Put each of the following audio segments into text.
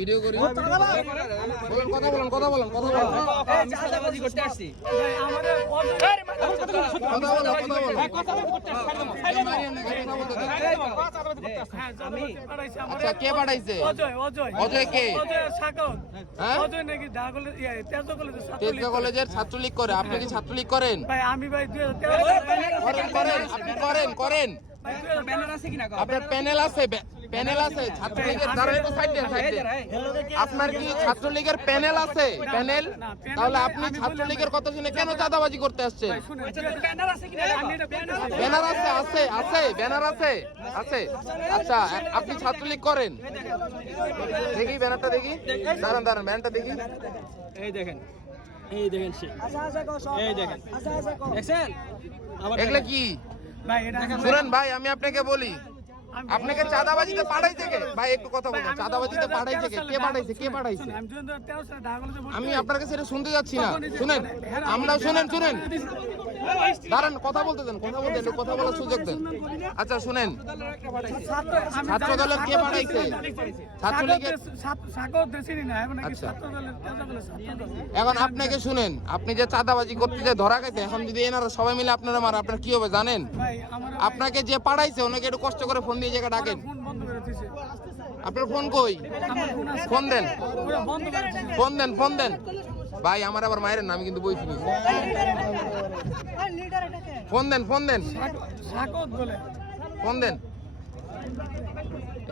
Video করি। কথা বলেন কথা বলেন কথা বলেন। আমি সাদাবাজি করতে আসছি। কথা বলেন কথা বলেন। এই মারিয়েন না, কথা বলতে দেন। আমি আচ্ছা কে পাঠাইছে? অজয় অজয়। অজয় কে? অজয় সাগর। হ্যাঁ? অজয় নাকি ঢাকা কলেজ ইয়ে, কলেজের ছাত্রলীগ করে। আপনি কি ছাত্রলীগ করেন? আমি ভাই করেন করেন আপনি করেন করেন। আপনার প্যানেল আছে প্যানেল আছে ছাত্রলীগের দ্বারা একটু সাইড দেন আপনার কি ছাত্রলীগের প্যানেল আছে? প্যানেল? তাহলে আপনি ছাত্রলীগের কথা শুনে কেন চাঁদাবাজি করতে আসছেন আচ্ছা ব্যানার আছে আমি আছে। ব্যানার আছে ব্যানার আছে আছে। আচ্ছা আপনি ছাত্রলীগ করেন। দেখি ব্যানারটা দেখি। দাঁড়ান দাঁড়ান ব্যানারটা দেখি। এই দেখেন এই দেখেন সে। এই দেখেন। দেখছেন? এগুলো কি? ভাই শুনেন ভাই আমি আপনাকে বলি আপনাকে চাঁদাবাজিতে পাঠাইছে কে? ভাই একটু কথা বলুন চাঁদাবাজিতে পাঠাইছে কে? কে পাঠাইছে কে পাঠাইছে? আমি। আপনার কাছে এটা শুনতে যাচ্ছি না। শুনেন আমরা শুনেন শুনেন। দাঁড়ান কথা বলতে দেন কথা বলতে দেন কথা বলার সুযোগ দেন। আচ্ছা শুনেন। ছাত্র- দলের কে পাঠাইছে? ছাত্র এখন নাকি আচ্ছা। এখন আপনাকে শুনেন আপনি যে চাঁদাবাজি করতে যে ধরা গেছে এখন যদি এনারা সবাই মিলে আপনারা মার আপনার কি হবে জানেন? আপনাকে যে পাঠাইছে ওনাকে একটু কষ্ট করে ফোন দিয়ে জায়গা ডাকেন আপনার ফোন কই? ফোন দেন। ফোন দেন ফোন দেন। ভাই আমার আবার মায়ের নাম কিন্তু বই শুনি ফোন দেন ফোন দেন। ফোন দেন।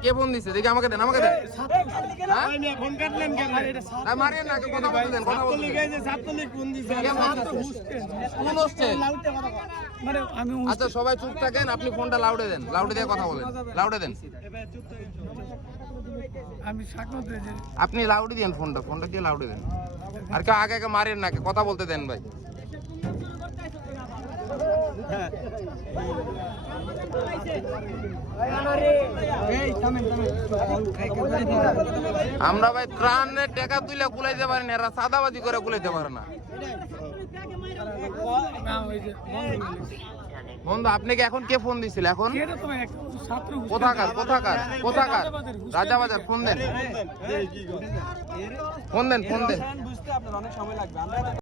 কে ফোন দিছে? দেখি আমাকে দেন আমাকে দেন। হ্যাঁ? ফোন কাটলেন কেন? এটা মারিয়েন না কথা বলতে দেন কথা বলতে ফোন দিছে? হচ্ছে? মানে আমি আচ্ছা সবাই চুপ থাকেন আপনি ফোনটা লাউডে দেন। লাউডে দিয়ে কথা বলেন। লাউডে দেন। আমি আপনি লাউডে দেন ফোনটা ফোনটা দিয়ে লাউডে দেন। আর কেউ আগে আগে মারেন না কথা বলতে দেন ভাই। আমরা ভাই ত্রাণের টাকা তুলে কুলাইতে পারি না এরা সাদাবাজি করে কুলাইতে পারে না। বন্ধ আপনি কি এখন কে ফোন দিছিল এখন। কোথাকার কোথাকার কোথাকার? রাজাবাজার ফোন দেন। ফোন দেন ফোন দেন।